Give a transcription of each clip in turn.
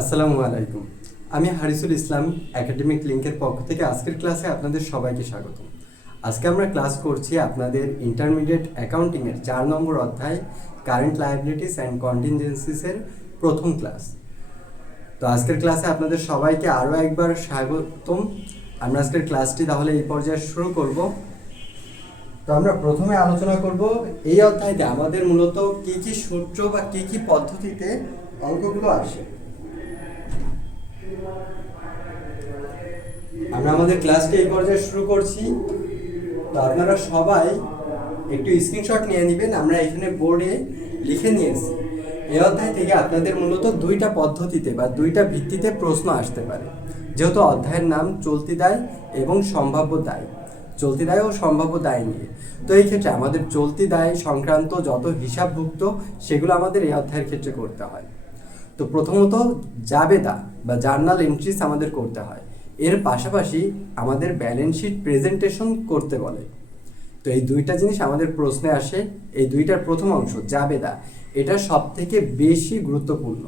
আসসালামু আলাইকুম। আমি হারিসুল ইসলাম একাডেমিক লিঙ্কের পক্ষ থেকে আজকের ক্লাসে আপনাদের সবাইকে স্বাগত আজকে আমরা ক্লাস করছি আপনাদের ইন্টারমিডিয়েট অ্যাকাউন্টিংয়ের চার নম্বর অধ্যায় কারেন্ট লায়াবিলিটিস অ্যান্ড কন্টিনজেন্সিসের প্রথম ক্লাস। তো আজকের ক্লাসে আপনাদের সবাইকে আরও একবার স্বাগতম। আমরা আজকের ক্লাসটি তাহলে এই পর্যায়ে শুরু করব। তো আমরা প্রথমে আলোচনা করব এই অধ্যায়তে আমাদের মূলত কি কি সূত্র বা কি কি পদ্ধতিতে অঙ্কগুলো আসে। আমরা আমাদের ক্লাসটি এই পর্যায়ে শুরু করছি। তো আপনারা সবাই একটু স্ক্রিনশট নিয়ে নেবেন, আমরা এখানে বোর্ডে লিখে নিয়েছি। এই অধ্যায় থেকে আপনাদের মূলত দুইটা পদ্ধতিতে বা দুইটা ভিত্তিতে প্রশ্ন আসতে পারে। যেহেতু অধ্যায়ের নাম চলতি দায় এবং সম্ভাব্য দায়। চলতি দায় ও সম্ভাব্য দায় নিয়ে। তো এই ক্ষেত্রে আমাদের চলতি দায় সংক্রান্ত যত হিসাবভুক্ত, সেগুলো আমাদের এই অধ্যায়ের ক্ষেত্রে করতে হয়। তো প্রথমত জাবেদা বা জার্নাল এন্ট্রিস আমাদের করতে হয়। এর পাশাপাশি আমাদের ব্যালেন্স শিট প্রেজেন্টেশন করতে বলে। তো এই দুইটা জিনিস আমাদের প্রশ্নে আসে, এই দুইটার প্রথম অংশ, জাবেদা। এটা সব থেকে বেশি গুরুত্বপূর্ণ।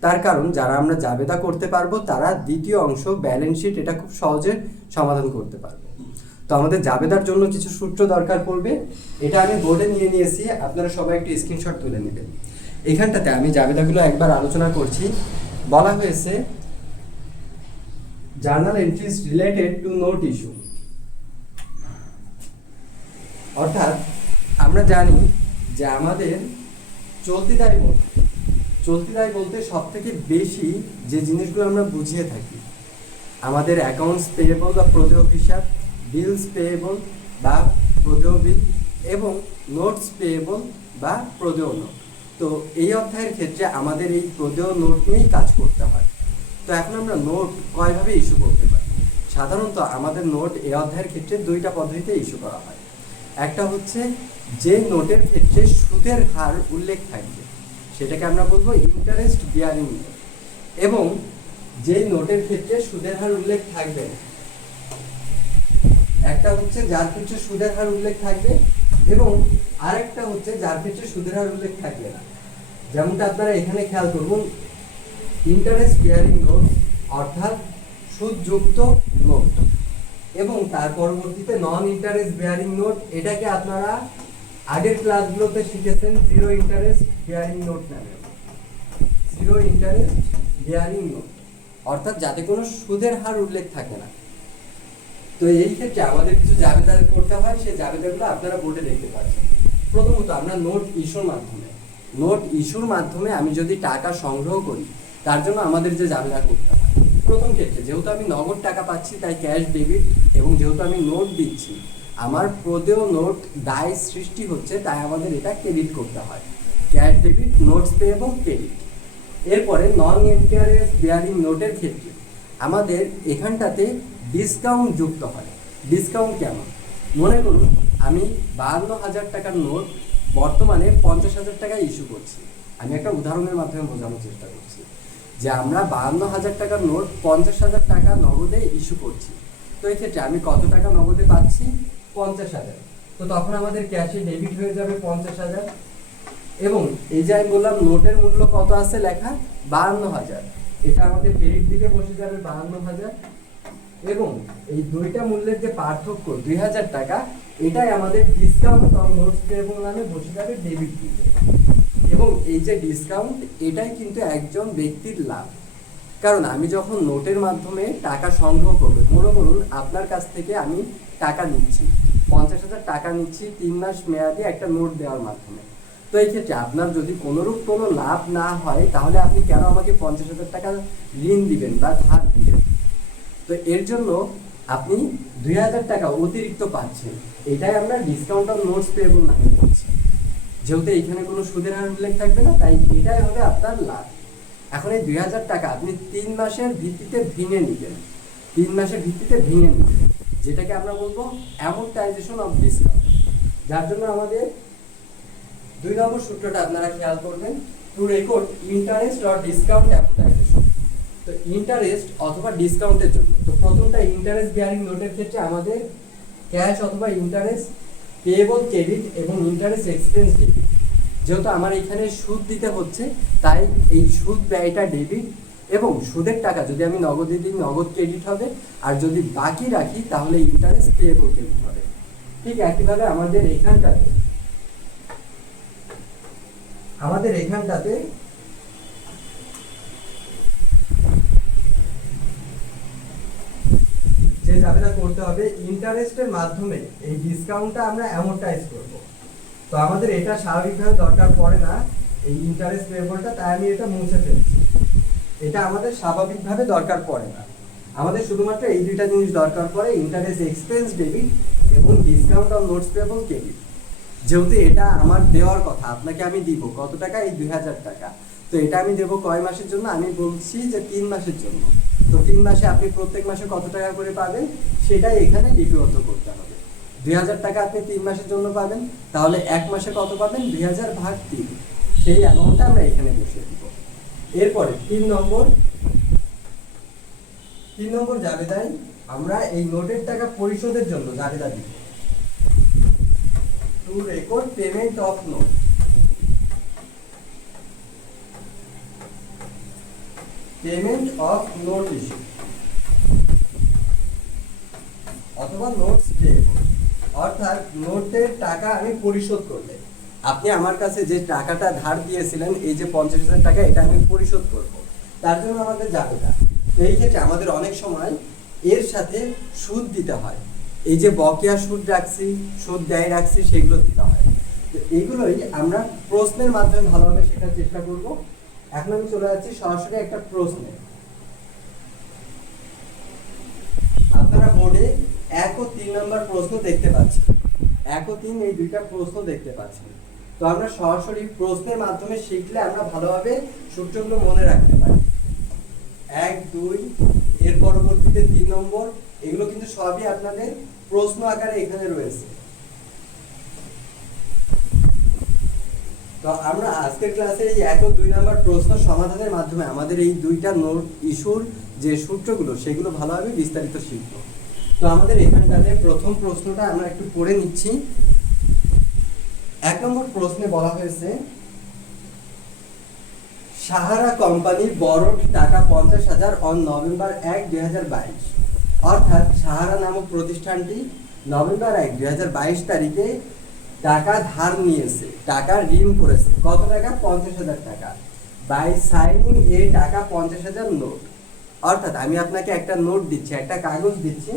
তার কারণ, যারা আমরা জাবেদা করতে পারব, তারা দ্বিতীয় অংশ ব্যালেন্স শিট এটা খুব সহজে সমাধান করতে পারবে। তো আমাদের জাবেদার জন্য কিছু সূত্র দরকার পড়বে। এটা আমি বোর্ডে নিয়ে নিয়েছি, আপনারা সবাই একটু স্ক্রিনশট তুলে নেবেন। এখানটাতে আমি জাবেদাগুলো একবার আলোচনা করছি। বলা হয়েছে, journal entries related to note issue. অর্থাৎ, আমরা জানি যে আমাদের চলতি দায় বলতে চলতি দায় বলতে সব থেকে বেশি যে জিনিসগুলো আমরা বুঝিয়ে থাকি, আমাদের অ্যাকাউন্টস পেয়েবল বা প্রদেয় হিসাব বিলস পেয়েবল বা প্রদেয় বিল এবং নোটস পেয়েবল বা প্রদেয় নোট তো এই অধ্যায়ের ক্ষেত্রে আমাদের এই প্রদেয় নোট নিয়েই কাজ করতে হয়। তো এখন আমরা নোট কয়ভাবে ইস্যু করতে পারি? সাধারণত আমাদের নোট এই অধ্যায়ের ক্ষেত্রে দুইটা পদ্ধতিতে ইস্যু করা হয়। একটা হচ্ছে যে নোটের ক্ষেত্রে সুদের হার উল্লেখ থাকবে, সেটাকে আমরা বলব ইন্টারেস্ট বিয়ারিং নোট এবং যেই নোটের ক্ষেত্রে সুদের হার উল্লেখ থাকবে, একটা হচ্ছে যার ক্ষেত্রে সুদের হার উল্লেখ থাকবে এবং আরেকটা হচ্ছে যার ক্ষেত্রে সুদের হার উল্লেখ থাকবে না। যেমনটা আপনারা এখানে খেয়াল করুন ইন্টারেস্ট বিয়ারিং নোট অর্থাৎ সুদযুক্ত নোট এবং তার পরবর্তীতে নন ইন্টারেস্ট বিয়ারিং নোট এটাকে আপনারা আগের ক্লাসগুলোতে শিখেছেন জিরো ইন্টারেস্ট বিয়ারিং নোট নামে। জিরো ইন্টারেস্ট বিয়ারিং নোট অর্থাৎ যাতে কোনো সুদের হার উল্লেখ থাকে না। তো এই ক্ষেত্রে আমাদের কিছু জাবেদা করতে হয়, সেই জাবেদাগুলো আপনারা বোর্ডে দেখতে পাচ্ছেন। প্রথমত আমরা নোট ইস্যুর মাধ্যমে নোট ইস্যুর মাধ্যমে আমি যদি টাকা সংগ্রহ করি, তার জন্য আমাদের যে জাবেদা করতে হয়। প্রথম ক্ষেত্রে, যেহেতু আমি নগদ টাকা পাচ্ছি, তাই ক্যাশ ডেবিট এবং যেহেতু আমি নোট দিচ্ছি, আমার প্রদেয় নোট দায় সৃষ্টি হচ্ছে, তাই আমাদের এটা ক্রেডিট করতে হয়। ক্যাশ ডেবিট নোটস পে এবং ক্রেডিট এরপরে নন ইন্টারেস্ট বিয়ারিং নোটের ক্ষেত্রে আমাদের এখানটাতে ডিসকাউন্ট যুক্ত হয়। ডিসকাউন্ট কেমন? মনে করুন, আমি বাহান্ন হাজার টাকার নোট বর্তমানে পঞ্চাশ হাজার টাকায় ইস্যু করছি। আমি একটা উদাহরণের মাধ্যমে বোঝানোর চেষ্টা করছি যে আমরা বাহান্ন হাজার টাকার নোট পঞ্চাশ হাজার টাকা নগদে ইস্যু করছি। তো এই ক্ষেত্রে আমি কত টাকা নগদে পাচ্ছি? পঞ্চাশ হাজার। তো তখন আমাদের ক্যাশে ডেবিট হয়ে যাবে পঞ্চাশ হাজার। এবং এই যে আমি বললাম নোটের মূল্য কত আছে লেখা? বাহান্ন হাজার। এটা আমাদের ক্রেডিট দিকে বসে যাবে বাহান্ন হাজার। এবং এই দুইটা মূল্যের যে পার্থক্য, দুই হাজার টাকা, এটাই আমাদের ডিসকাউন্ট অন নোটস পেয়েবল নামে বসে যাবে ডেবিট দিকে এবং এই যে ডিসকাউন্ট এটাই কিন্তু একজন ব্যক্তির লাভ। কারণ আমি যখন নোটের মাধ্যমে টাকা সংগ্রহ করব, মনে করুন আপনার কাছ থেকে আমি টাকা নিচ্ছি। পঞ্চাশ হাজার টাকা নিচ্ছি তিন মাস মেয়াদি একটা নোট দেওয়ার মাধ্যমে। তো এই ক্ষেত্রে আপনার যদি কোনোরূপ কোনো লাভ না হয়, তাহলে আপনি কেন আমাকে পঞ্চাশ হাজার টাকা ঋণ দিবেন বা ধার দিবেন? তো এর জন্য আপনি দুই হাজার টাকা অতিরিক্ত পাচ্ছেন। এটাই আমরা ডিসকাউন্ট অন নোটস পেয়েবল নামে বলছি। যেহেতু এখানে কোনো সুদের হার উল্লেখ থাকবে না, তাই এটাই হবে আপনার লাভ। এখন এই দুই হাজার টাকা আপনি তিন মাসের ভিত্তিতে ভেঙে নেবেন তিন মাসের ভিত্তিতে ভেঙে নেবেন যেটাকে আমরা বলব অ্যামোর্টাইজেশন অফ ডিসকাউন্ট যার জন্য আমাদের দুই নম্বর সূত্রটা আপনারা খেয়াল করবেন to record interest or discount amortisation তো ইন্টারেস্ট অথবা ডিসকাউন্টের জন্য। তো প্রথমটা ইন্টারেস্ট বিয়ারিং নোটের ক্ষেত্রে আমাদের ক্যাশ অথবা ইন্টারেস্ট পেয়েবল ক্রেডিট এবং ইন্টারেস্ট এক্সপেন্স ডেবিট যেহেতু আমার এখানে সুদ দিতে হচ্ছে, তাই এই সুদ ব্যয়টা ডেবিট এবং সুদের টাকা যদি আমি নগদে দিই, নগদ ক্রেডিট হবে। আর যদি বাকি রাখি, তাহলে ইন্টারেস্ট পেয়েবল ক্রেডিট হবে। ঠিক একইভাবে আমাদের এখানটাতে আমাদের এখানটাতে যে জাবেদা করতে হবে ইন্টারেস্টের মাধ্যমে এই ডিসকাউন্টটা আমরা অ্যামোর্টাইজ করব। তো আমাদের এটা স্বাভাবিকভাবে দরকার পড়ে না, এই ইন্টারেস্ট পেবলটা তাই আমি এটা মুছে ফেলছি। এটা আমাদের স্বাভাবিকভাবে দরকার পড়ে না। আমাদের শুধুমাত্র এই দুইটা জিনিস দরকার পড়ে ইন্টারেস্ট এক্সপেন্স ডেবিট এবং discount on notes payable credit যেহেতু এটা আমার দেওয়ার কথা, আপনাকে আমি দিব। কত টাকা? এই দুই হাজার টাকা। তো এটা আমি দেবো কয় মাসের জন্য? আমি বলছি যে তিন মাসের জন্য। তো তিন মাসে আপনি প্রত্যেক মাসে কত টাকা করে পাবেন? সেটাই এখানে লিপিবদ্ধ করতে হবে। দুই হাজার টাকা আপনি তিন মাসের জন্য পাবেন। তাহলে এক মাসে কত পাবেন? দুই হাজার ভাগ তিন। সেই অ্যামাউন্টটা আমরা এখানে বসিয়ে দিব। এরপরে তিন নম্বর। তিন নম্বর জাবেদায় আমরা এই নোটের টাকা পরিশোধের জন্য জাবেদা দিব। To record payment of note payment of note issue অথবা নোটস পেয়েবল অর্থাৎ নোটের টাকা আমি পরিশোধ করলে আপনি আমার কাছে যে টাকাটা ধার দিয়েছিলেন, এই যে পঞ্চাশ হাজার টাকা, এটা আমি পরিশোধ করব। তার জন্য আমাদের যাবে না। তো এই ক্ষেত্রে আমাদের অনেক সময় এর সাথে সুদ দিতে হয়। এই যে বকেয়া সুদ রাখছি, সুদ দেয় রাখছি, সেগুলো দিতে হয়। তো এইগুলোই আমরা প্রশ্নের মাধ্যমে ভালোভাবে শেখার চেষ্টা করব। এখন আমি চলে যাচ্ছি সরাসরি একটা প্রশ্নে। আপনারা বোর্ডে এক ও তিন নম্বর প্রশ্ন দেখতে পাচ্ছেন। এক ও তিন এই দুইটা প্রশ্ন দেখতে পাচ্ছেন। তো আমরা সরাসরি প্রশ্নের মাধ্যমে শিখলে আমরা ভালোভাবে সূত্রগুলো মনে রাখতে পারি। এক, দুই, এর পরবর্তীতে তিন নম্বর এগুলো কিন্তু সবই আপনাদের প্রশ্ন আকারে এখানে রয়েছে। তো আমরা আজকের ক্লাসে এই এক দুই নম্বর প্রশ্ন সমাধানের মাধ্যমে আমাদের এই দুইটা নোট ইস্যুর যে সূত্রগুলো, সেগুলো ভালোভাবে বিস্তারিত শিখব। তো আমাদের এখানটাতে প্রথম প্রশ্নটা আমরা একটু পড়ে নিচ্ছি। এক নম্বর প্রশ্নে বলা হয়েছে, সাহারা কোম্পানির বড় টাকা পঞ্চাশ হাজার অন নভেম্বর এক, দুই হাজার বাইশ। অর্থাৎ সাহারা নামক প্রতিষ্ঠানটি নভেম্বর এক দুই হাজার বাইশ তারিখে টাকা ধার নিয়েছে টাকা ঋণ করেছে। কত টাকা? পঞ্চাশ হাজার টাকা। বাই সাইনিং এ টাকা পঞ্চাশ হাজার নোট অর্থাৎ আমি আপনাকে একটা নোট দিচ্ছি, একটা কাগজ দিচ্ছি।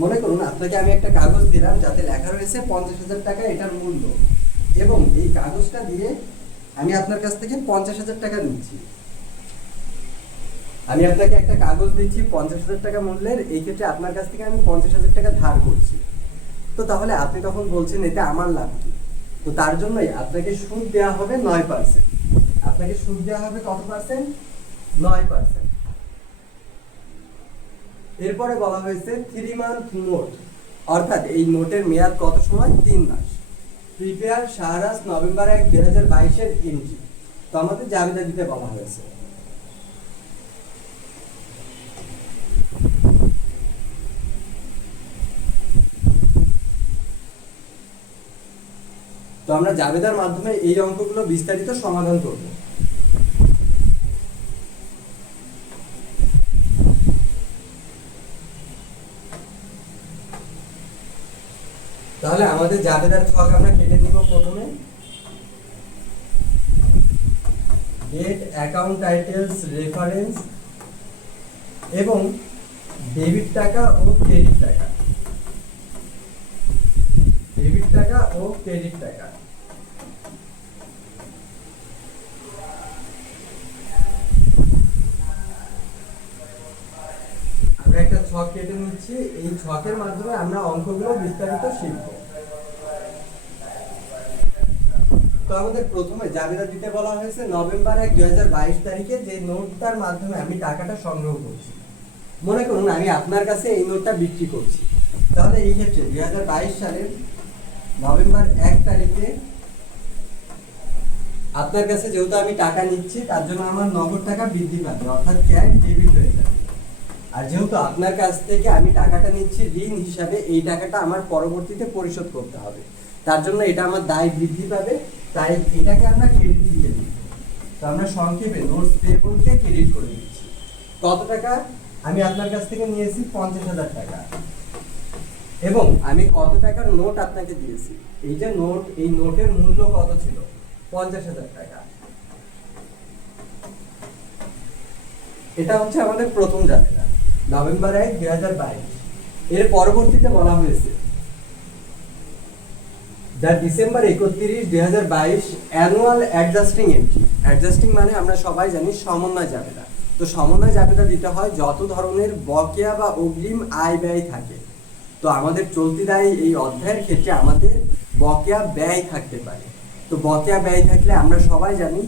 মনে করুন, আপনাকে আমি একটা কাগজ দিলাম, যাতে লেখা রয়েছে পঞ্চাশ হাজার টাকা, এটার মূল্য। এবং এই কাগজটা দিয়ে আমি আপনার কাছ থেকে পঞ্চাশ হাজার টাকা নিচ্ছি। আমি আপনাকে একটা কাগজ দিচ্ছি, পঞ্চাশ হাজার টাকা মূল্যের। এই ক্ষেত্রে আপনার কাছ থেকে আমি পঞ্চাশ হাজার টাকা ধার করছি। তো তাহলে আপনি তখন বলছেন, এতে আমার লাভ কি? তো তার জন্যই আপনাকে সুদ দেওয়া হবে নয় পার্সেন্ট। আপনাকে সুদ দেওয়া হবে কত পার্সেন্ট? নয় পার্সেন্ট। এরপরে বলা হয়েছে থ্রি মান্থ নোট। অর্থাৎ এই নোটের মেয়াদ কত সময়? তিন মাস। প্রিপেয়ার শাহরাজ নভেম্বর এক, দুই হাজার বাইশের এন্ট্রি তো আমাদের জাবেদা দিতে বলা হয়েছে। তো আমরা জাবেদার মাধ্যমে এই অঙ্কগুলো বিস্তারিত সমাধান করব। তাহলে আমাদের জাবেদার ছক আমরা কেটে নিব প্রথমে। ডেট অ্যাকাউন্ট টাইটেলস রেফারেন্স এবং ডেবিট টাকা ও ক্রেডিট টাকা ডেবিট টাকা ও ক্রেডিট টাকা। আমরা একটা ছক কেটে নিচ্ছি। এই ছকের মাধ্যমে আমরা অঙ্কগুলো বিস্তারিত শিখব। আমাদের প্রথমে জাবেদা দিতে বলা হয়েছে, নভেম্বর এক দুই তারিখে যে নোটটার মাধ্যমে আমি টাকাটা সংগ্রহ করছি। মনে করুন, আমি আপনার কাছে এই নোটটা বিক্রি করছি। তাহলে এই ক্ষেত্রে দুই হাজার বাইশ সালের নভেম্বর এক তারিখে আপনার কাছে যেহেতু আমি টাকা নিচ্ছি, তার জন্য আমার নগদ টাকা বৃদ্ধি পাবে, অর্থাৎ ক্যাশ ডেবিট হয়ে যাবে। আর যেহেতু আপনার কাছ থেকে আমি টাকাটা নিচ্ছি, ঋণ হিসাবে এই টাকাটা আমার পরবর্তীতে পরিশোধ করতে হবে। তার জন্য এটা আমার দায় বৃদ্ধি পাবে, তাই এটাকে আমরা ক্রেডিট দিয়ে দিই। তো আমরা সংক্ষেপে নোটস পেবলকে ক্রেডিট করে দিচ্ছি। কত টাকা? আমি আপনার কাছ থেকে নিয়েছি পঞ্চাশ হাজার টাকা। এবং আমি কত টাকার নোট আপনাকে দিয়েছি? এই যে নোট এই নোটের মূল্য কত ছিল? পঞ্চাশ হাজার টাকা। এটা হচ্ছে আমাদের প্রথম যাত্রা, নভেম্বর এক, দুই হাজার বাইশ। এর পরবর্তীতে বলা হয়েছে দ্য ডিসেম্বর একত্রিশ, দুই হাজার বাইশ অ্যানুয়াল অ্যাডজাস্টিং এন্ট্রি অ্যাডজাস্টিং মানে আমরা সবাই জানি সমন্বয় জাবেদা তো সমন্বয় জাবেদা দিতে হয় যত ধরনের বকেয়া বা অগ্রিম আয় ব্যয় থাকে। তো আমাদের চলতি দায় এই অধ্যায়ের ক্ষেত্রে আমাদের বকেয়া ব্যয় থাকতে পারে। তো বকেয়া ব্যয় থাকলে আমরা সবাই জানি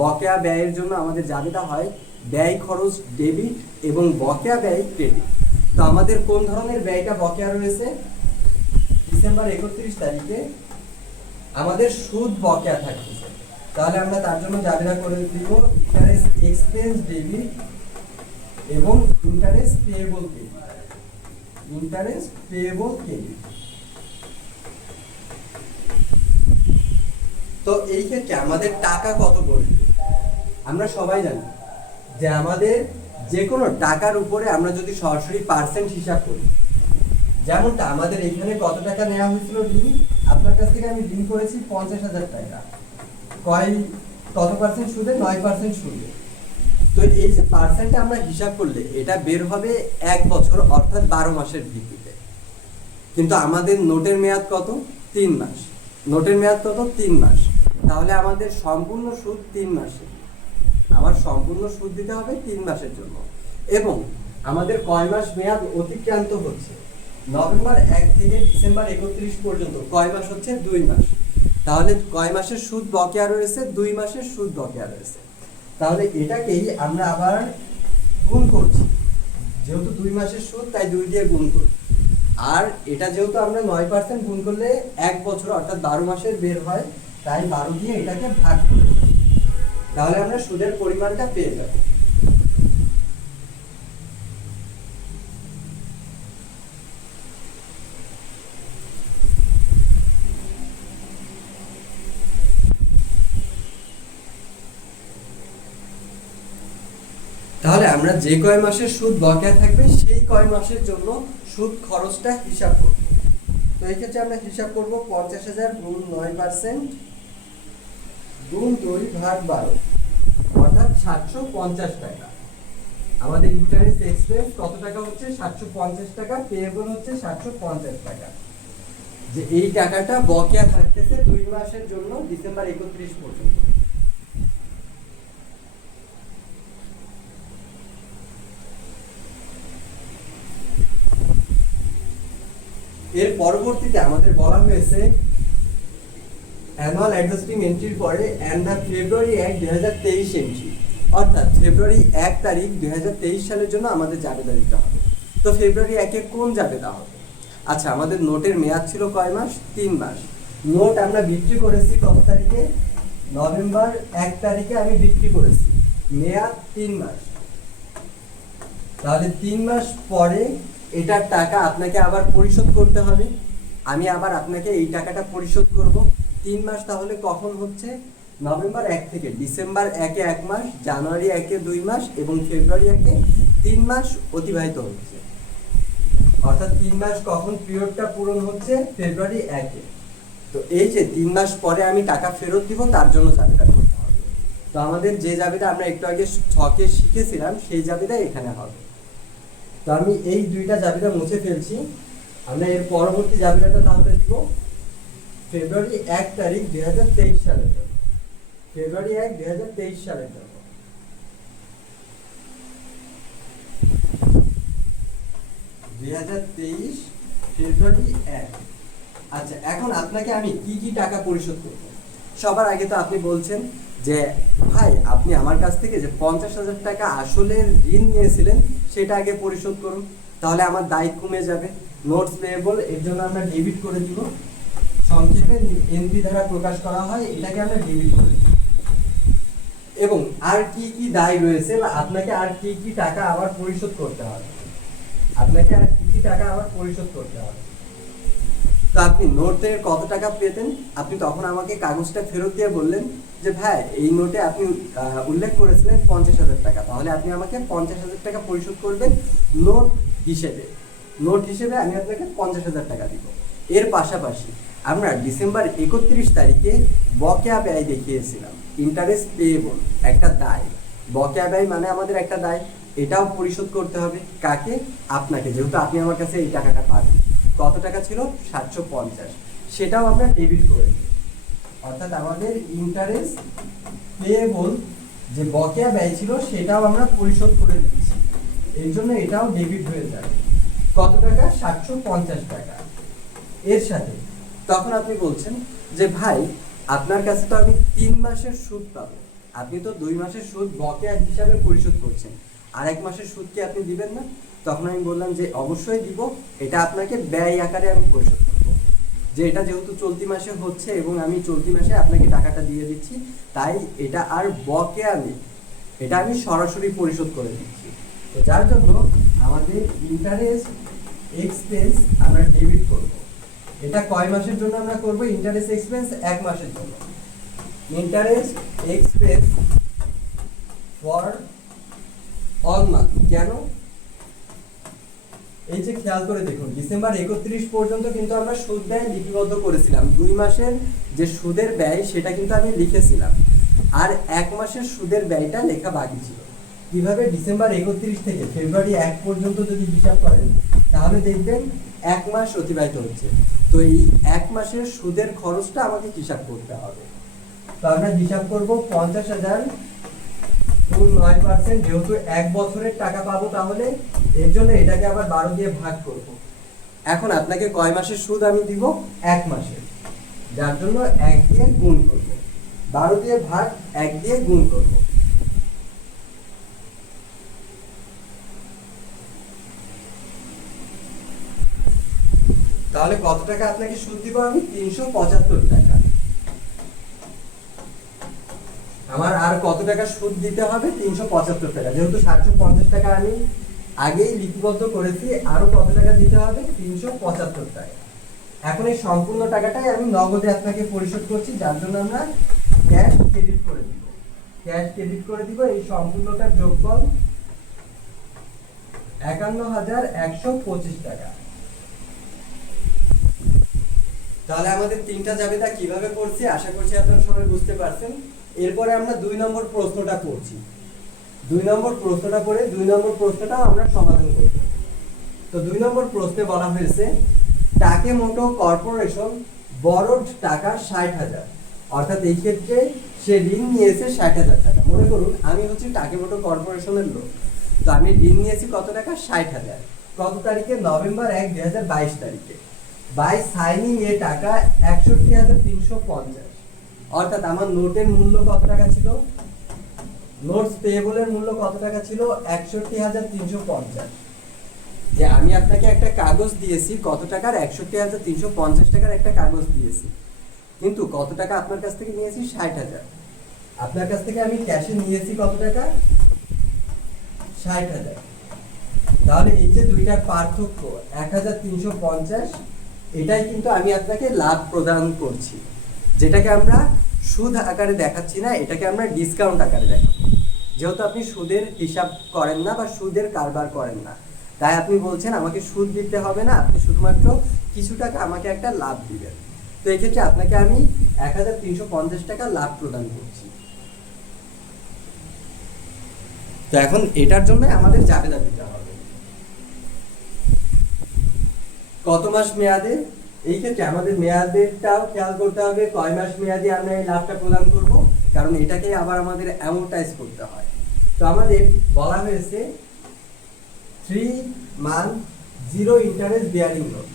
বকেয়া ব্যয়ের জন্য আমাদের জাবেদা হয় ব্যয় খরচ ডেবিট এবং বকেয়া ব্যয় ক্রেডিট। তো আমাদের কোন ধরনের ব্যয়টা বকেয়া রয়েছে? ডিসেম্বর একত্রিশ তারিখে আমাদের সুদ বকেয়া থাকতেছে। তাহলে আমরা তার জন্য জাবেদা করে দিব ইন্টারেস্ট এক্সপেন্স ডেবিট এবং interest payable credit interest payable credit তো এই ক্ষেত্রে আমাদের টাকা কত পড়বে? আমরা সবাই জানি যে আমাদের যে কোনো টাকার উপরে আমরা যদি সরাসরি পার্সেন্ট হিসাব করি, যেমনটা আমাদের এখানে কত টাকা নেওয়া হয়েছিল ঋণ? আপনার কাছ থেকে আমি ঋণ করেছি পঞ্চাশ হাজার টাকা। কয় কত পার্সেন্ট সুদে? নয় পার্সেন্ট সুদে। তো এই যে পার্সেন্টটা আমরা হিসাব করলে এটা বের হবে এক বছর, অর্থাৎ বারো মাসের ভিত্তিতে। কিন্তু আমাদের নোটের মেয়াদ কত? তিন মাস। নোটের মেয়াদ কত? তিন মাস। তাহলে আমাদের সম্পূর্ণ সুদ তিন মাসে আমার সম্পূর্ণ সুদ দিতে হবে তিন মাসের জন্য। এবং আমাদের কয় মাস মেয়াদ অতিক্রান্ত হচ্ছে। নভেম্বর এক থেকে ডিসেম্বর একত্রিশ পর্যন্ত। কয় মাস হচ্ছে? দুই মাস। তাহলে কয় মাসের সুদ বকেয়া রয়েছে? দুই মাসের সুদ বকেয়া রয়েছে। তাহলে এটাকেই আমরা আবার গুণ করছি। যেহেতু দুই মাসের সুদ, তাই দুই দিয়ে গুণ করি। আর এটা যেহেতু আমরা নয় পার্সেন্ট গুণ করলে এক বছর, অর্থাৎ বারো মাসের বের হয়, তাই বারো দিয়ে এটাকে ভাগ করে। তাহলে আমরা সুদের পরিমাণটা পেয়ে যাব তাহলে আমরা যে কয় মাসের সুদ বকেয়া থাকবে, সেই কয় মাসের জন্য সুদ খরচটা হিসাব করব। তো এই ক্ষেত্রে আমরা হিসাব করব পঞ্চাশ হাজার গুণ নয় পার্সেন্ট গুণ দুই ভাগ বারো, অর্থাৎ সাতশো পঞ্চাশ টাকা। আমাদের ইন্টারেস্ট এক্সপেন্স কত টাকা হচ্ছে? সাতশো পঞ্চাশ টাকা, পেয়েবল হচ্ছে সাতশো পঞ্চাশ টাকা। যে এই টাকাটা বকেয়া থাকতেছে দুই মাসের জন্য ডিসেম্বর একত্রিশ পর্যন্ত। এর পরবর্তীতে আমাদের বলা হয়েছে অ্যানুয়াল অ্যাডজাস্টিং এন্ট্রির পরে অ্যান্ড দ্য ফেব্রুয়ারি এক দুই হাজার তেইশ এন্ট্রি অর্থাৎ ফেব্রুয়ারি এক তারিখ দুই হাজার তেইশ সালের জন্য আমাদের জাবেদা দিতে হবে। তো ফেব্রুয়ারি একে কোন জাবেদা হবে? আচ্ছা আমাদের নোটের মেয়াদ ছিল কয় মাস? তিন মাস। নোট আমরা বিক্রি করেছি কত তারিখে? নভেম্বর এক তারিখে আমি বিক্রি করেছি। মেয়াদ তিন মাস। তাহলে তিন মাস পরে এটার টাকা আপনাকে আবার পরিশোধ করতে হবে। আমি আবার আপনাকে এই টাকাটা পরিশোধ করব। তিন মাস তাহলে কখন হচ্ছে? নভেম্বর এক থেকে, ডিসেম্বর একে এক মাস, জানুয়ারি একে দুই মাস এবং ফেব্রুয়ারি একে তিন মাস অতিবাহিত হচ্ছে। অর্থাৎ তিন মাস কখন পিরিয়ডটা পূরণ হচ্ছে? ফেব্রুয়ারি একে। তো এই যে তিন মাস পরে আমি টাকা ফেরত দিব, তার জন্য জাবেদা করতে হবে। তো আমাদের যে জাবিটা আমরা একটু আগে ছকে শিখেছিলাম, সেই জাবেদা এখানে হবে। তো আমি এই দুইটা জাবিটা মুছে ফেলছি। আমরা এর পরবর্তী জাবিটাটা তাহলে দিব ফেব্রুয়ারি এক তারিখ দুই হাজার তেইশ সালের ফেব্রুয়ারি এক দুই হাজার তেইশ সালের দুই হাজার তেইশ ফেব্রুয়ারি এক। আচ্ছা এখন আপনাকে আমি কি কি টাকা পরিশোধ করব? সবার আগে তো আপনি বলছেন যে, ভাই, আপনি আমার কাছ থেকে যে পঞ্চাশ হাজার টাকা আসলে ঋণ নিয়েছিলেন সেটা আগে পরিশোধ করুন, তাহলে আমার দায় কমে যাবে। নোটস পেয়েবল এর জন্য আমরা ডেবিট করে দিব। সংক্ষেপে এনপি দ্বারা প্রকাশ করা হয়, এটাকে আমরা ডেবিট করে দিব। এবং আর কি কি দায় রয়েছে, আপনাকে আর কি কি টাকা আবার পরিশোধ করতে হবে। আপনাকে আর কি কি টাকা আবার পরিশোধ করতে হবে। তো আপনি নোটের কত টাকা পেতেন? আপনি তখন আমাকে কাগজটা ফেরত দিয়ে বললেন যে, ভাই, এই নোটে আপনি উল্লেখ করেছিলেন পঞ্চাশ হাজার টাকা। তাহলে আপনি আমাকে পঞ্চাশ হাজার টাকা পরিশোধ করবেন নোট হিসেবে। নোট হিসেবে আমি আপনাকে পঞ্চাশ হাজার টাকা দিব। এর পাশাপাশি আমরা ডিসেম্বর একত্রিশ তারিখে বকেয়া ব্যয় দেখিয়েছিলাম ইন্টারেস্ট পেয়েবল একটা দায়। বকেয়া ব্যয় মানে আমাদের একটা দায়, এটাও পরিশোধ করতে হবে। কাকে? আপনাকে, যেহেতু আপনি আমার কাছে এই টাকাটা পাবেন। কত টাকা ছিল? সাতশো পঞ্চাশ। সেটাও আমরা ডেবিট করে দিই। অর্থাৎ আমাদের ইন্টারেস্ট পেয়েবল যে বকেয়া ব্যয় ছিল, সেটাও আমরা পরিশোধ করে দিচ্ছি এর জন্য এটাও ডেবিট হয়ে যাবে কত টাকা? সাতশো পঞ্চাশ টাকা। এর সাথে তখন আপনি বলছেন যে, ভাই, আপনার কাছে তো আমি তিন মাসের সুদ পাবো। আপনি তো দুই মাসের সুদ বকেয়া হিসাবে পরিশোধ করছেন। আর এক মাসের সুদ কি আপনি দিবেন না? তখন আমি বললাম যে অবশ্যই দিব, এটা আপনাকে ব্যয় আকারে আমি পরিশোধ করব। যে এটা যেহেতু চলতি মাসে হচ্ছে এবং আমি চলতি মাসে আপনাকে টাকাটা দিয়ে দিচ্ছি, তাই এটা আর বকে আমি এটা আমি সরাসরি পরিশোধ করে দিচ্ছি। তো যার জন্য আমাদের ইন্টারেস্ট এক্সপেন্স আমরা ডেবিট করব। এটা কয় মাসের জন্য আমরা করব? ইন্টারেস্ট এক্সপেন্স এক মাসের জন্য। Interest expense for all month কেন? এই যে খেয়াল করে দেখুন, ডিসেম্বর একত্রিশ পর্যন্ত কিন্তু আমরা সুদ ব্যয় লিপিবদ্ধ করেছিলাম। দুই মাসের যে সুদের ব্যয়, সেটা কিন্তু আমি লিখেছিলাম। আর এক মাসের সুদের ব্যয়টা লেখা বাকি ছিল। কীভাবে ডিসেম্বর একত্রিশ থেকে ফেব্রুয়ারি এক পর্যন্ত যদি হিসাব করেন, তাহলে দেখবেন এক মাস অতিবাহিত হচ্ছে। তো এই এক মাসের সুদের খরচটা আমাকে হিসাব করতে হবে। তো আমরা হিসাব করব পঞ্চাশ হাজার গুণ নয় পার্সেন্ট যেহেতু এক বছরের টাকা পাবো তাহলে, এর জন্য এটাকে আবার বারো দিয়ে ভাগ করব। এখন আপনাকে কয় মাসের সুদ আমি দিব? এক মাসের। যার জন্য এক দিয়ে গুণ করব। বারো দিয়ে ভাগ এক দিয়ে গুণ করব। তাহলে কত টাকা আপনাকে সুদ দিব আমি? তিনশো পঁচাত্তর টাকা। আমার আর কত টাকা সুদ দিতে হবে? তিনশো পঁচাত্তর টাকা। যেহেতু সাতশো পঞ্চাশ টাকা আমি আগেই লিপিবদ্ধ করেছি, আরও কত টাকা দিতে হবে? তিনশো পঁচাত্তর টাকা। এখন এই সম্পূর্ণ টাকাটাই আমি নগদে আপনাকে পরিশোধ করছি, যার জন্য আমরা ক্যাশ ক্রেডিট করে দিব। ক্যাশ ক্রেডিট করে দিব এই সম্পূর্ণটার যোগফল একান্ন হাজার একশো পঁচিশ টাকা। তাহলে আমাদের তিনটা জাবেদা কীভাবে করছি? আশা করছি আপনারা সবাই বুঝতে পারছেন। এরপরে আমরা দুই নম্বর প্রশ্নটা করছি। দুই নম্বর প্রশ্নটা করে দুই নম্বর প্রশ্নটা আমরা সমাধান করব। তো দুই নম্বর প্রশ্নে বলা হয়েছে টাকে মোটো কর্পোরেশন বরড টাকা ষাট হাজার। অর্থাৎ এই ক্ষেত্রে সে ঋণ নিয়েছে ষাট হাজার টাকা। মনে করুন, আমি হচ্ছি টাকে মোটো কর্পোরেশনের লোক। তো আমি ঋণ নিয়েছি কত টাকা? ষাট হাজার। কত তারিখে? নভেম্বর এক, দুই হাজার বাইশ তারিখে। বাই সাইনিং এ টাকা একষট্টি হাজার তিনশো পঞ্চাশ। অর্থাৎ আমার নোটের মূল্য কত টাকা ছিল? নোটস পেয়েবলের মূল্য কত টাকা ছিল? একষট্টি হাজার তিনশো পঞ্চাশ। যে আমি আপনাকে একটা কাগজ দিয়েছি, কত টাকার? একষট্টি হাজার তিনশো পঞ্চাশ টাকার একটা কাগজ দিয়েছি। কিন্তু কত টাকা আপনার কাছ থেকে নিয়েছি? ষাট হাজার। আপনার কাছ থেকে আমি ক্যাশে নিয়েছি কত টাকা? ষাট হাজার। তাহলে এই যে দুইটার পার্থক্য এক হাজার তিনশো পঞ্চাশ, এটাই কিন্তু আমি আপনাকে লাভ প্রদান করছি। যেটাকে আমরা সুদ আকারে দেখাচ্ছি না, এটাকে আমরা ডিসকাউন্ট আকারে দেখাবো। যেহেতু আপনি সুদের হিসাব করেন না বা সুদের কারবার করেন না, তাই আপনি বলছেন আমাকে সুদ দিতে হবে না, আপনি শুধুমাত্র কিছু টাকা আমাকে একটা লাভ দিবেন। তো এক্ষেত্রে আপনাকে আমি এক হাজার তিনশো পঞ্চাশ টাকা লাভ প্রদান করছি। তো এখন এটার জন্য আমাদের জাবেদা দিতে হবে। কত মাস মেয়াদে? এই ক্ষেত্রে আমাদের মেয়াদেরটাও খেয়াল করতে হবে, কয় মাস মেয়াদে আমরা এই লাভটা প্রদান করব, কারণ এটাকে আবার আমাদের অ্যামোটাইজ করতে হয়। তো আমাদের বলা হয়েছে three month zero interest bearing note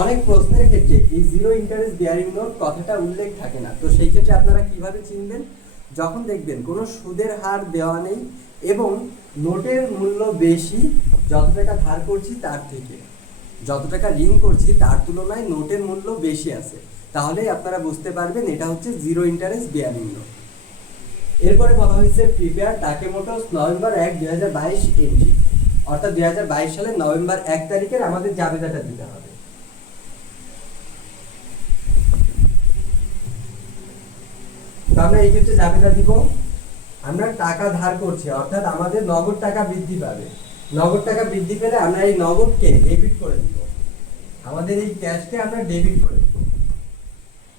অনেক প্রশ্নের ক্ষেত্রে এই জিরো ইন্টারেস্ট বিয়ারিং নোট কথাটা উল্লেখ থাকে না। তো সেই ক্ষেত্রে আপনারা কীভাবে চিনবেন? যখন দেখবেন কোনো সুদের হার দেওয়া নেই এবং নোটের মূল্য বেশি, যত টাকা ধার করছি তার থেকে। যত টাকা ঋণ করছি, তার তুলনায় নোটের মূল্য বেশি আছে। তাহলেই আপনারা বুঝতে পারবেন, এটা হচ্ছে জিরো ইন্টারেস্ট বিয়ারিং লোন এরপরে বলা হয়েছে প্রিপেয়ার তাকে মোটরস নভেম্বর এক দুই হাজার বাইশ এনজি অর্থাৎ দুই হাজার বাইশ সালের নভেম্বর এক তারিখের আমাদের জাবেদাটা দিতে হবে। আমরা এই ক্ষেত্রে জাবেদা দিব। আমরা টাকা ধার করছি, অর্থাৎ আমাদের নগদ টাকা বৃদ্ধি পাবে। নগদ টাকা বৃদ্ধি পেলে আমরা এই নগদকে ডেবিট করে দিব। আমাদের এই ক্যাশকে আমরা ডেবিট করে দিব।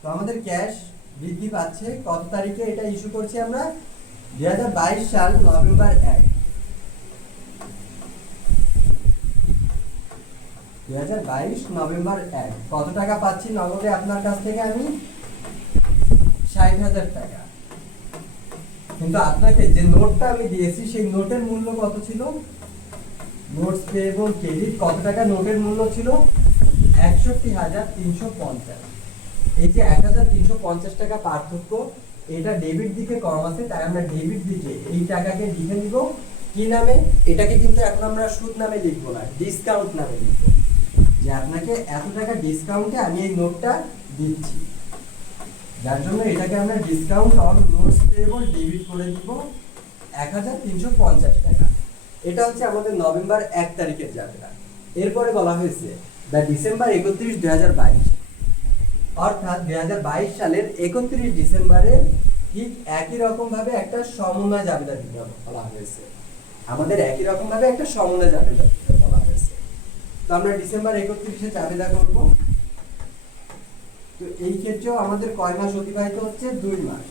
তো আমাদের ক্যাশ বৃদ্ধি পাচ্ছে। কত তারিখে এটা ইস্যু করছি আমরা? দুই সাল নভেম্বর এক। দুই নভেম্বর এক। কত টাকা পাচ্ছি নগদে আপনার কাছ থেকে আমি? ষাট হাজার টাকা। কিন্তু আপনাকে যে নোটটা আমি দিয়েছি, সেই নোটের মূল্য কত ছিল? নোটস পেয়েবল ক্রেডিট কত টাকা? নোটের মূল্য ছিল একষট্টি হাজার তিনশো পঞ্চাশ। এই যে এক হাজার তিনশো পঞ্চাশ টাকা পার্থক্য, এটা ডেবিট দিকে কম আছে, তাই আমরা ডেবিট দিকে এই টাকাকে লিখে নিব। কি নামে? এটাকে কিন্তু এখন আমরা সুদ নামে লিখব না ডিসকাউন্ট নামে লিখব। যে আপনাকে এত টাকা ডিসকাউন্টে আমি এই নোটটা দিচ্ছি। যার জন্য এটাকে আমরা discount on notes payable debit করে দিব এক হাজার তিনশো পঞ্চাশ টাকা। এটা হচ্ছে আমাদের নভেম্বর এক তারিখের যাত্রা। এরপরে বলা হয়েছে দ্য ডিসেম্বর একত্রিশ দুই হাজার বাইশ। অর্থাৎ দুই হাজার বাইশ সালের একত্রিশ ডিসেম্বরে ঠিক একই রকম ভাবে একটা সমন্বয় জাবেদা হবে বলা হয়েছে। আমাদের একই রকম ভাবে একটা সমন্বয় জাবেদা বলা হয়েছে। তো আমরা ডিসেম্বর একত্রিশে জাবেদা করব। তো এই ক্ষেত্রেও আমাদের কয় মাস অতিবাহিত হচ্ছে? দুই মাস।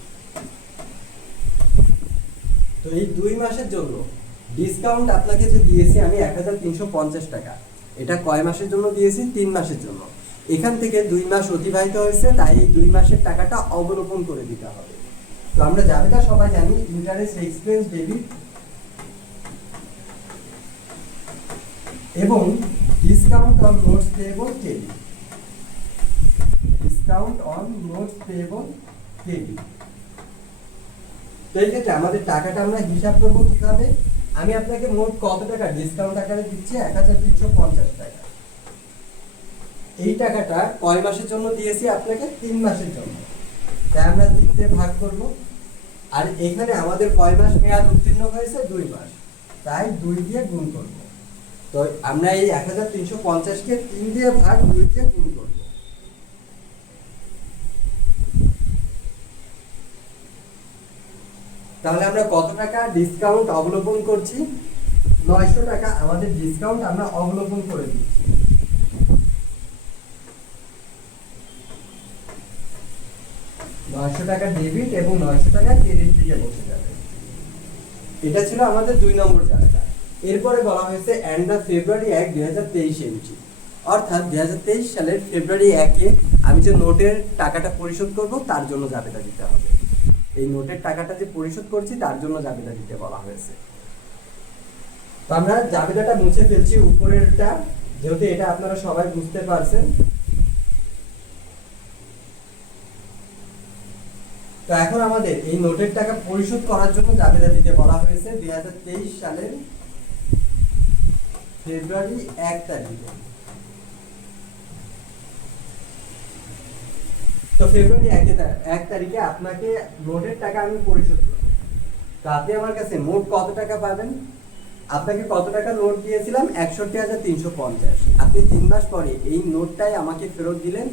তো এই দুই মাসের জন্য ডিসকাউন্ট আপনাকে যে দিয়েছি আমি এক হাজার তিনশো পঞ্চাশ টাকা। এটা কয় মাসের জন্য দিয়েছি? তিন মাসের জন্য। এখান থেকে দুই মাস অতিবাহিত হয়েছে, তাই এই দুই মাসের টাকাটা অবলোপন করে দিতে হবে। তো আমরা জাবেদা সবাই জানি ইন্টারেস্ট এক্সপেন্স ডেবিট এবং discount on notes payable credit discount on notes payable credit তো এই ক্ষেত্রে আমাদের টাকাটা আমরা হিসাব করব কীভাবে? আমি আপনাকে মোট কত টাকা ডিসকাউন্ট আকারে দিচ্ছি? এক হাজার তিনশো পঞ্চাশ টাকা। এই টাকাটা কয় মাসের জন্য দিয়েছি আপনাকে? তিন মাসের জন্য। তাই আমরা তিন দিয়ে ভাগ করব। আর এখানে আমাদের কয় মাস মেয়াদ উত্তীর্ণ হয়েছে? দুই মাস। তাই দুই দিয়ে গুণ করব। তো আমরা এই এক হাজার তিনশো পঞ্চাশকে তিন দিয়ে ভাগ দুই দিয়ে গুণ করব তাহলে আমরা কত টাকা ডিসকাউন্ট অবলম্বন করছি? নয়শো টাকা আমাদের ডিসকাউন্ট আমরা অবলম্বন করে দিচ্ছি। নয়শো টাকা ডেবিট এবং নয়শো টাকা ক্রেডিট দিকে বসে যাবে। এটা ছিল আমাদের দুই নম্বর জায়গা এরপরে বলা হয়েছে এন্ড দ্য ফেব্রুয়ারি এক দুই হাজার তেইশ এন্ট্রি অর্থাৎ দুই হাজার তেইশ সালের ফেব্রুয়ারি একে আমি যে নোটের টাকাটা পরিশোধ করব, তার জন্য জাবেদা দিতে হবে। এই নোটের টাকাটা যে পরিশোধ করছি, তার জন্য জাবেদা দিতে বলা হয়েছে। তো আমরা জাবেদাটা মুছে ফেলছি উপরেরটা। যেহেতু এটা আপনারা সবাই বুঝতে পারছেন। তো এখন আমাদের এই নোটের টাকা পরিশোধ করার জন্য জাবেদা দিতে বলা হয়েছে। দুই হাজার তেইশ সালের ফেব্রুয়ারি এক তারিখে তো ফেব্রুয়ারি একে তারিখে আপনাকে নোটের টাকা আমি পরিশোধ করব। তো আপনি আমার কাছে মোট কত টাকা পাবেন? আপনাকে কত টাকা নোট দিয়েছিলাম? একষট্টি হাজার তিনশো পঞ্চাশ। আপনি তিন মাস পরে এই নোটটাই আমাকে ফেরত দিলেন।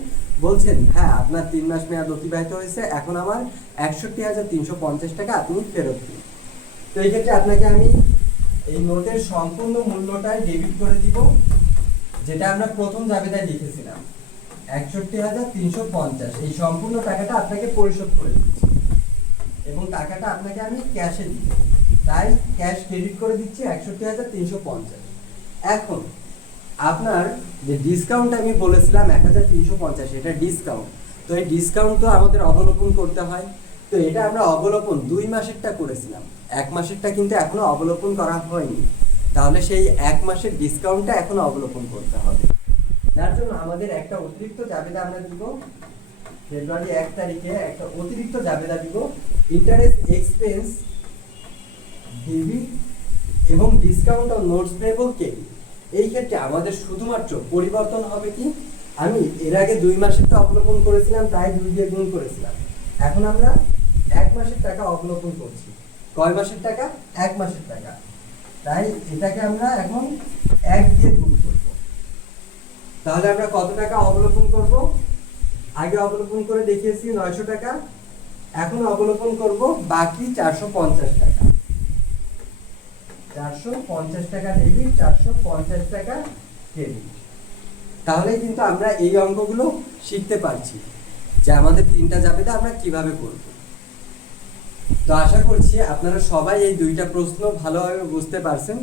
বলছেন হ্যাঁ আপনার তিন মাস মেয়াদ অতিবাহিত হয়েছে। এখন আমার একষট্টি হাজার তিনশো পঞ্চাশ টাকা আপনি ফেরত দিন। তো এই ক্ষেত্রে আপনাকে আমি এই নোটের সম্পূর্ণ মূল্যটাই ডেবিট করে দিব, যেটা আমরা প্রথম জাবেদায় লিখেছিলাম। একষট্টি হাজার তিনশো পঞ্চাশ। এই সম্পূর্ণ টাকাটা আপনাকে পরিশোধ করে দিচ্ছি। এবং টাকাটা আপনাকে আমি ক্যাশে দিই তাই ক্যাশ ক্রেডিট করে দিচ্ছি একষট্টি হাজার তিনশো পঞ্চাশ। এখন, আপনার যে ডিসকাউন্ট আমি বলেছিলাম এক হাজার তিনশো পঞ্চাশ, এটা ডিসকাউন্ট তো এই ডিসকাউন্ট তো আমাদের অবলোপন করতে হয়। তো এটা আমরা অবলোপন দুই মাসেরটা করেছিলাম। এক মাসেরটা কিন্তু এখনও অবলোপন করা হয়নি। তাহলে সেই এক মাসের ডিসকাউন্টটা এখনও অবলোপন করতে হবে। যার জন্য আমাদের একটা অতিরিক্ত জাবেদা আমরা দিব। ফেব্রুয়ারি এক তারিখে একটা অতিরিক্ত জাবেদা দিব। ইন্টারেস্ট এক্সপেন্স ডেবিট এবং ডিসকাউন্ট অন নোটস পেবল কে এই ক্ষেত্রে আমাদের শুধুমাত্র পরিবর্তন হবে কি? আমি এর আগে দুই মাসেরটা অবলোপন করেছিলাম, তাই দুই দিয়ে গুণ করেছিলাম। এখন আমরা এক মাসের টাকা অবলোপন করছি। কয় মাসের টাকা? এক মাসের টাকা। তাই এটাকে আমরা এখন এক দিয়ে তাহলে আমরা কত টাকা অবলোপন করব? আগে অবলোপন করে দেখিয়েছি নয়শো টাকা, এখন অবলোকন করব বাকি চারশো পঞ্চাশ টাকা। চারশো পঞ্চাশ টাকা ডেবিট চারশো পঞ্চাশ টাকা ক্রেডিট তাহলে কিন্তু আমরা এই অঙ্কগুলো শিখতে পারছি যে আমাদের তিনটা জাবেদা আমরা কীভাবে করব। তো আশা করছি আপনারা সবাই এই দুইটা প্রশ্ন ভালোভাবে বুঝতে পারছেন।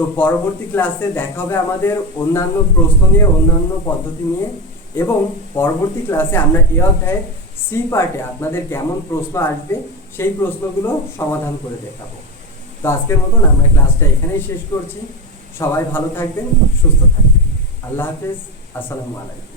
তো পরবর্তী ক্লাসে দেখা হবে আমাদের অন্যান্য প্রশ্ন নিয়ে, অন্যান্য পদ্ধতি নিয়ে এবং পরবর্তী ক্লাসে আমরা এ অধ্যায়ে সি পার্টে আপনাদের কেমন প্রশ্ন আসবে সেই প্রশ্নগুলো সমাধান করে দেখাবো। তো আজকের মতন আমরা ক্লাসটা এখানেই শেষ করছি। সবাই ভালো থাকবেন, সুস্থ থাকবেন। আল্লাহ হাফেজ, আসসালামু আলাইকুম।